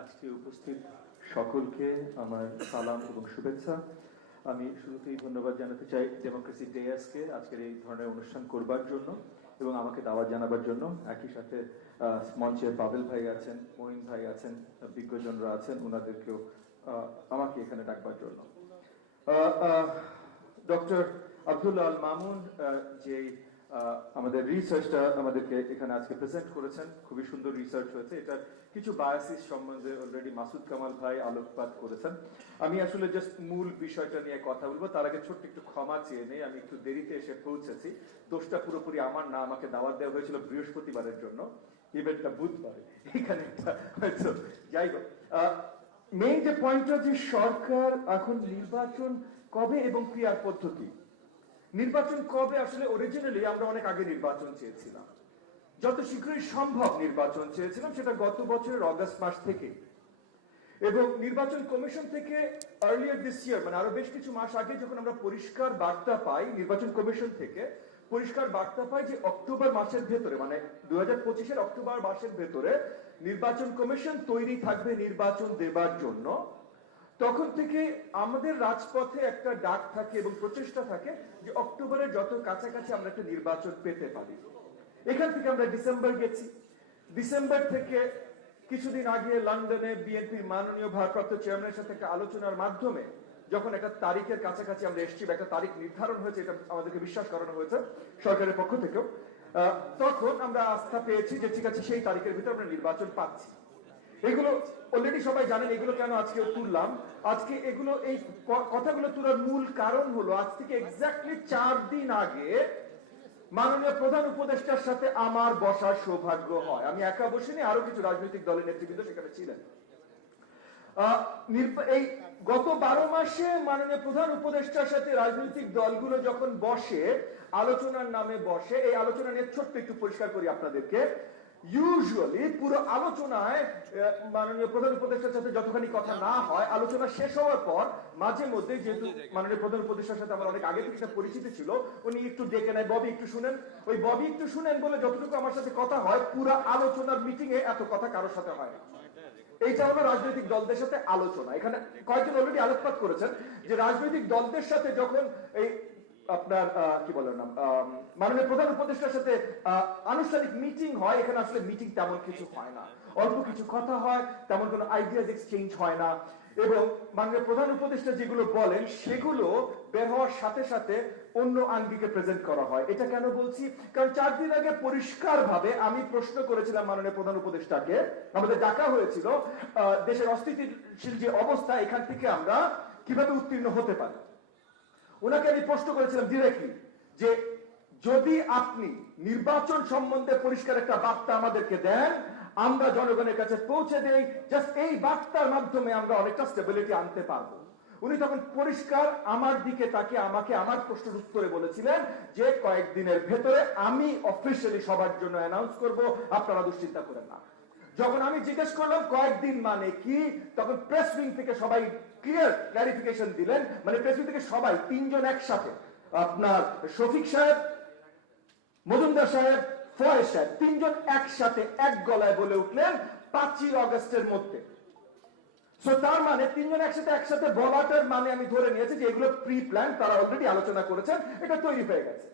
আজকে উপস্থিত সকলকে আমার সালাম এবং শুভেচ্ছা। আমি শুরুতেই ধন্যবাদ জানাতে চাই ডেমোক্রেসি ডেয়াসকে আজকের এই ধরনের অনুষ্ঠান করবার জন্য এবং আমাকে দাওয়াত জানাবার জন্য। একই সাথে মঞ্চে পাবেল ভাই আছেন, মঈন ভাই আছেন, বিজ্ঞজনরা আছেন, ওনাদেরকেও আমাকে এখানে ডাকবার জন্য। ডক্টর আব্দুল্লাহ আল মামুন যে আমাদের রিসার্চটা আমাদেরকে এখানে আজকে প্রেজেন্ট করেছেন, খুবই সুন্দর রিসার্চ হয়েছে। এটার কিছু বায়াসিস সম্বন্ধে অলরেডি মাসুদ কামাল ভাই আলোকপাত করেছেন। আমি আসলে জাস্ট মূল বিষয়টা নিয়ে কথা বলবো, তার আগে ছোট্ট একটু ক্ষমা চেয়ে নেই, আমি একটু দেরিতে এসে পৌঁছেছি। দোষটা পুরোপুরি আমার না, আমাকে দাওয়াত দেওয়া হয়েছিল বৃহস্পতিবারের জন্য, ইভেন্টটা বুধবারে। এখানে হয়তো যাই হোক, মেইন যে পয়েন্টটা যে সরকার এখন নির্বাচন কবে এবং ক্রিয়ার পদ্ধতি। নির্বাচন কবে, আসলে অরিজিনালি আমরা অনেক আগে নির্বাচন চেয়েছিলাম, যত শীঘ্রই সম্ভব নির্বাচন চেয়েছিলাম, সেটা গত বছরের অগাস্ট মাস থেকে। এবং নির্বাচন কমিশন থেকে আর্লিয়ার দিস ইয়ার, মানে আরো বেশ কিছু মাস আগে যখন আমরা পরিষ্কার বার্তা পাই নির্বাচন কমিশন থেকে, পরিষ্কার বার্তা পাই যে অক্টোবর মাসের ভেতরে, মানে 2025-এর অক্টোবর মাসের ভেতরে নির্বাচন কমিশন তৈরি থাকবে নির্বাচন দেবার জন্য, তখন থেকে আমাদের রাজপথে একটা ডাক থাকে এবং প্রচেষ্টা থাকে যে অক্টোবরের যত কাছাকাছি আমরা একটা নির্বাচন পেতে পারি। এখান থেকে আমরা ডিসেম্বর গেছি। ডিসেম্বর থেকে কিছুদিন আগে লন্ডনে বিএনপির মাননীয় ভারপ্রাপ্ত চেয়ারম্যানের সাথে একটা আলোচনার মাধ্যমে যখন একটা তারিখের কাছাকাছি আমরা এসেছি, একটা তারিখ নির্ধারণ হয়েছে, এটা আমাদেরকে বিশ্বাস করানো হয়েছে সরকারের পক্ষ থেকেও, তখন আমরা আস্থা পেয়েছি যে ঠিক আছে, সেই তারিখের ভিতরে আমরা নির্বাচন পাচ্ছি। এগুলো অলরেডি সবাই জানেন। এগুলো কেন আজকে তুললাম, আজকে এগুলো এই কথাগুলো তোলার মূল কারণ হলো আজ থেকে এক্স্যাক্টলি 4 দিন আগে মাননীয় প্রধান উপদেষ্টার সাথে আমার বসার সৌভাগ্য হয়। আমি একা বসিনি, আরো কিছু রাজনৈতিক দলের নেতৃবৃন্দ সেখানে ছিলেন। এই গত 12 মাসে মাননীয় প্রধান উপদেষ্টার সাথে রাজনৈতিক দলগুলো যখন বসে, আলোচনার নামে বসে, এই আলোচনা নিয়ে ছোট্ট একটু পরিষ্কার করি আপনাদেরকে। ইউজুয়ালি পুরো আলোচনায় মাননীয় প্রধান উপদেষ্টার সাথে যতখানি কথা না হয়, আলোচনা শেষ হওয়ার পর মাঝে মধ্যে, যেহেতু মাননীয় প্রধান উপদেষ্টার সাথে আমার অনেক আগে থেকে একটা পরিচিতি ছিল, উনি একটু ডেকে নেয়, ববি একটু শুনেন। ওই ববি একটু শুনেন বলে যতটুকু আমার সাথে কথা হয়, পুরো আলোচনার মিটিং এ এত কথা কারোর সাথে হয় না। এইটা হলো রাজনৈতিক দলদের সাথে আলোচনা। এখানে কয়েকজন অলরেডি আলোকপাত করেছেন যে রাজনৈতিক দলদের সাথে যখন এই আপনার কি বলেন নাম মাননীয় প্রধান উপদেষ্টার সাথে আনুষ্ঠানিক মিটিং হয়, এখানে আসলে মিটিং তেমন কিছু হয় না, অল্প কিছু কথা হয়, তেমন কোনো আইডিয়াস এক্সচেঞ্জ হয় না। এবং মাননীয় প্রধান উপদেষ্টা যেগুলো বলেন সেগুলো বের হওয়ার সাথে সাথে অন্য আঙ্গিকে প্রেজেন্ট করা হয়। এটা কেন বলছি, কারণ 4 দিন আগে পরিষ্কার ভাবে আমি প্রশ্ন করেছিলাম মাননীয় প্রধান উপদেষ্টাকে, আমাদের ডাকা হয়েছিল দেশের অস্থিতিশীল যে অবস্থা, এখান থেকে আমরা কিভাবে উত্তীর্ণ হতে পারি। ওনাকে আমি প্রশ্ন করেছিলাম ডিরেক্টলি যে যদি আপনি নির্বাচন সম্বন্ধে পরিষ্কার একটা বার্তা আমাদেরকে দেন, আমরা জনগণের কাছে পৌঁছে দেই, জাস্ট এই বার্তার মাধ্যমে আমরা অনেকটা স্টেবিলিটি আনতে পারবো। উনি তখন পরিষ্কার আমার দিকে তাকিয়ে আমাকে আমার প্রশ্নের উত্তরে বলেছিলেন যে কয়েকদিনের ভেতরে আমি অফিসিয়ালি সবার জন্য অ্যানাউন্স করব, আপনারা দুশ্চিন্তা করেন না। যখন আমি জিজ্ঞেস করলাম কয়েকদিন মানে কি, তখন প্রেস উইং থেকে সবাই ক্লিয়ার ক্লারিফিকেশন দিলেন। মানে প্রেস উইং থেকে সবাই, 3 জন একসাথে, আপনার শফিক সাহেব, মজুমদার সাহেব, ফয়েজ সাহেব, 3 জন একসাথে এক গলায় বলে উঠলেন 5ই অগস্টের মধ্যে। সো তার মানে 3 জন একসাথে বলাটার মানে আমি ধরে নিয়েছি যে এগুলো প্রি প্ল্যান, তারা অলরেডি আলোচনা করেছেন, এটা তৈরি হয়ে গেছে।